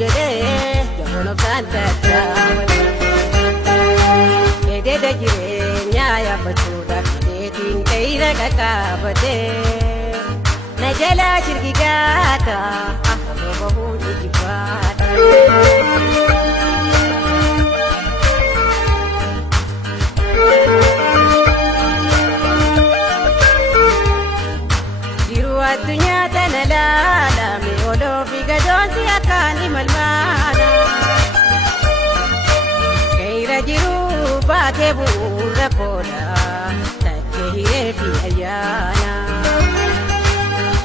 jede jamono kanta taawale ededa jireenya yaabbachuudha keetiin keeyra qaqqaabate na jala shirgigaata ahaloo bahuu ni jibbaata. Addunyaa tana laalame oloofi gadoonsi akkaani malmaana keeyra jiru baatee bu'uura kooda takkee hireefi ayyaana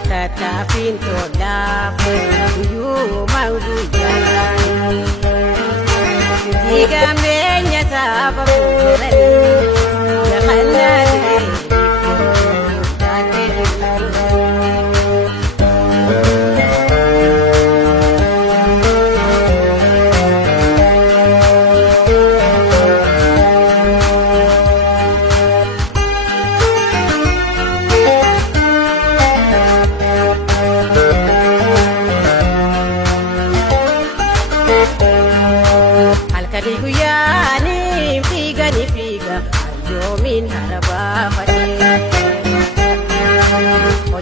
tattaaffiin tolaafu guyyuumaan guyyaadhaan dhiigambeenya saaba fuudhanii jahannaa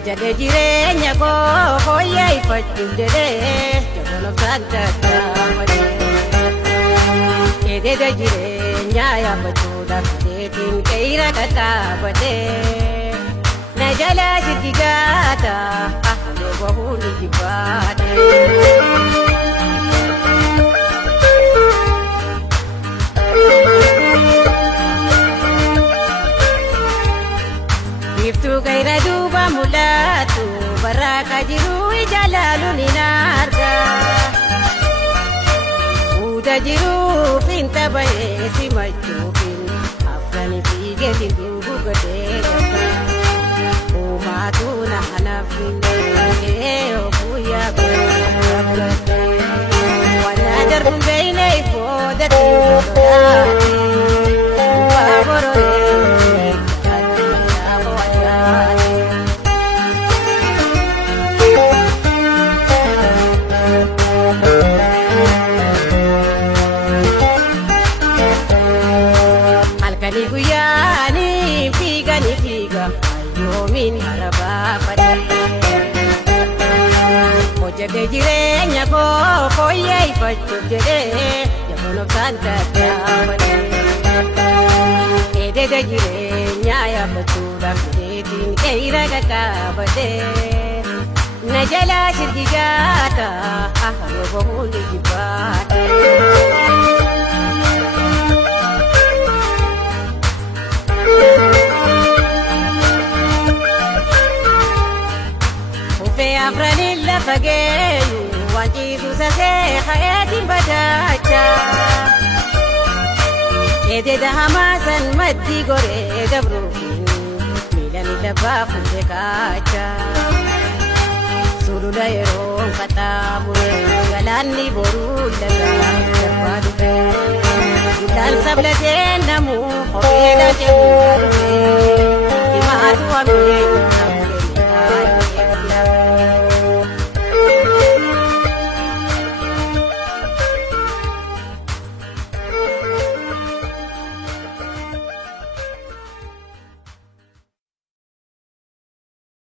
Jade jireenya koo fooyyee ifachuuf jedhee jamono kanta taawale ededa jireenya yaabbachuudhaaf keetiin keeyra qaqqaabate na jala shirgigaata ahaloo bahuu ni jibbaate. Iftu keeyra duuba mul'atu barraaqaa jiru ijaalaalu ni naarga fuuda jiru finta bahee simachuufin afrani fiigeetiin duubu godhee gata uumaatu na hanaafine ofuyyaa godhate wanna darbuun beeyne ifooda tiigodhaate ufaa bororee. Jade jireenya koo fooyyee ifachuuf jedhee jamono kanta taawale ededa jireenya yaabbachuudhaaf keetiin keeyra qaqqaabate na jala shirgigaata ahaloo bahuu ni jibbaate. Afranin lafa geeyu wanciisu sasee hayatiin badaacha ededa hamaasan maddii goree dabruufin miilani labbaa fuute kaacha sulula yeroon qaxxaamure galaanni boruu lagaa dabbaa dhufe gullaan sablateen namuu kopheedhaan jedhu